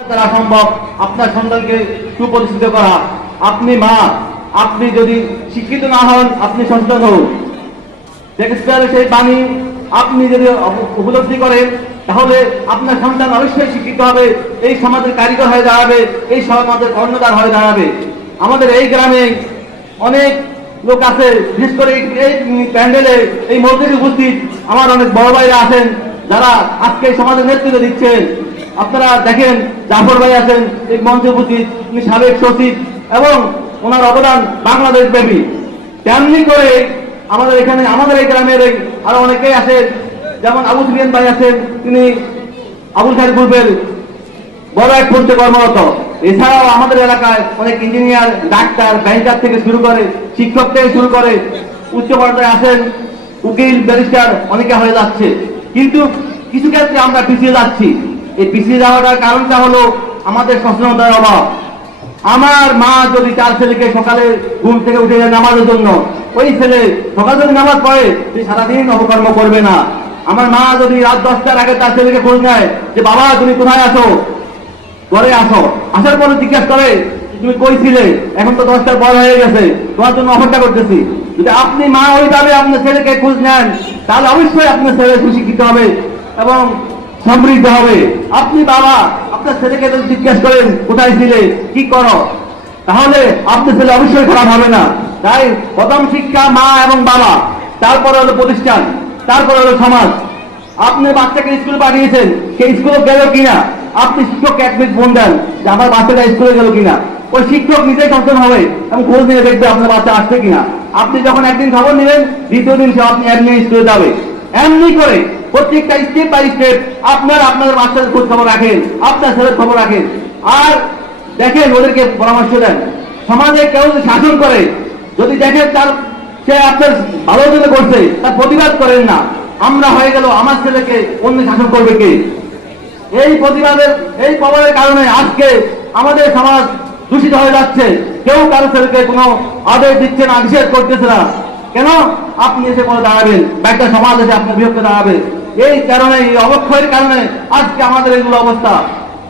দ্বারা সম্ভব আপনার সন্তানকে সুপ্রতিষ্ঠিত করা। আপনি মা, আপনি যদি শিক্ষিত না হন, আপনি সচেতন হন। শেক্সপিয়ারের সেই বাণী আপনি যদি উপলব্ধি করেন, তাহলে আপনার সন্তান অবশ্যই শিক্ষিত হবে, এই সমাজের কারিগর হয়ে দাঁড়াবে, এই সমাজের কর্ণধার হয়ে দাঁড়াবে। আমাদের এই গ্রামে অনেক লোক আছে, বিশেষ করে এই প্যান্ডেলে এই মসজিদে উপস্থিত আমার অনেক বড় ভাইরা আছেন, যারা আজকে সমাজের নেতৃত্ব দিচ্ছেন। আপনারা দেখেন, জাফর ভাই আছেন এই মঞ্চে উপস্থিত, তিনি সাবেক সচিব এবং ওনার অবদান বাংলাদেশ ব্যাপী। তেমনি করে আমাদের এখানে আমাদের এই গ্রামের আরো অনেকেই আছেন, যেমন আবু সুফিয়ান ভাই আছেন, তিনি আবুল খায়ের গ্রুপের বড় এক পরিচে কর্মরত। এছাড়াও আমাদের এলাকায় অনেক ইঞ্জিনিয়ার, ডাক্তার, ব্যাংকার থেকে শুরু করে, শিক্ষক থেকে শুরু করে উচ্চ পর্যায়ে আছেন, উকিল, ব্যারিস্টার অনেকে হয়ে যাচ্ছে। কিন্তু কিছু ক্ষেত্রে আমরা পিছিয়ে যাচ্ছি। এই পিছিয়ে যাওয়াটার কারণটা হলো আমাদের সচেতনতার অভাব। আমার মা যদি তার ছেলেকে সকালে ঘুম থেকে উঠে যায় নামাজের জন্য, ওই ছেলে সকালে যদি নামাজ পড়ে সে সারাদিন অপকর্ম করবে না। আমার মা যদি রাত 10টার আগে তার ছেলেকে খোঁজ নেয় যে বাবা তুমি কোথায় আসো, ঘরে আসো, আসার পরে জিজ্ঞাসা করে তুমি কই ছিলে, এখন তো 10টার পর হয়ে গেছে, তোমার জন্য অপেক্ষা করতেছি। যদি আপনি মা ওইভাবে আপনার ছেলেকে খোঁজ নেন, তাহলে অবশ্যই আপনার ছেলে সুশিক্ষিত হবে এবং সমৃদ্ধ হবে। আপনি বাবা আপনার ছেলেকে যদি জিজ্ঞাসা করেন কোথায় ছিলে, কি করো, তাহলে আপনার ছেলে অবশ্যই খারাপ হবে না। তাই প্রথম শিক্ষা মা এবং বাবা, তারপরে হলো প্রতিষ্ঠান, তারপরে হলো সমাজ। আপনি বাচ্চাকে স্কুলে পাঠিয়েছেন, সেই স্কুলে গেল কিনা, আপনি শিক্ষককে এক মিনিট ফোন দেন যে আমার বাচ্চাটা স্কুলে গেল কিনা। ওই শিক্ষক নিজেই সচেতন হবে এবং খোঁজ নিয়ে দেখবে আপনার বাচ্চা আসছে কিনা। আপনি যখন একদিন খবর নেবেন, দ্বিতীয় দিন সে আপনি এমনি স্কুলে যাবে। এমনি করে প্রত্যেকটা স্টেপ বাই স্টেপ আপনাদের বাচ্চাদের খোঁজ খবর রাখেন, আপনার ছেলের খবর রাখেন, আর দেখেন ওদেরকে পরামর্শ দেন। সমাজে কেউ যদি শাসন করে, যদি দেখেন তার সে আপনার ভালোর জন্য করছে, তার প্রতিবাদ করেন না। আমরা হয়ে গেল আমার ছেলেকে অন্য শাসন করবে কে? এই প্রতিবাদের এই প্রভাবের কারণে আজকে আমাদের সমাজ দূষিত হয়ে যাচ্ছে। কেউ কারো ছেলেকে কোনো আদেশ দিচ্ছে না, নিষেধ করতেছে না। কেন? আপনি এসে বলে দাঁড়াবেন, একটা সমাজ এসে আপনার বিরুদ্ধে দাঁড়াবে। এই কারণে, এই অবক্ষয়ের কারণে আজকে আমাদের এইগুলো অবস্থা।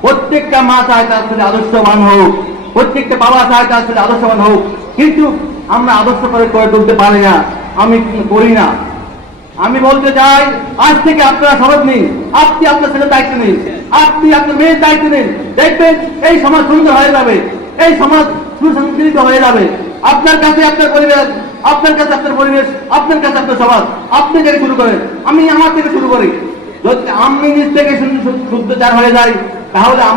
প্রত্যেকটা মা চায় তার ছেলে আদর্শবান হোক, প্রত্যেকটা বাবা চায় তার ছেলে আদর্শবান হোক, কিন্তু আমরা আদর্শ করে তুলতে পারি না, আমি করি না। আমি বলতে চাই, আজ থেকে আপনারা শপথ নিন, আপনি আপনার ছেলের দায়িত্ব নিন, আপনি আপনার মেয়ের দায়িত্ব নিন। দেখবেন এই সমাজ সুন্দর হয়ে যাবে, এই সমাজ সুসংস্কৃত হয়ে যাবে। আপনার কাছে আপনার পরিবেশ, আপনার কাছে আপনার পরিবেশ, আপনার কাছে আপনার সমাজ। আপনি থেকে শুরু করেন, আমি আমার থেকে শুরু করি। যদি আমি নিজ থেকে শুদ্ধচার হয়ে যাই, তাহলে আমার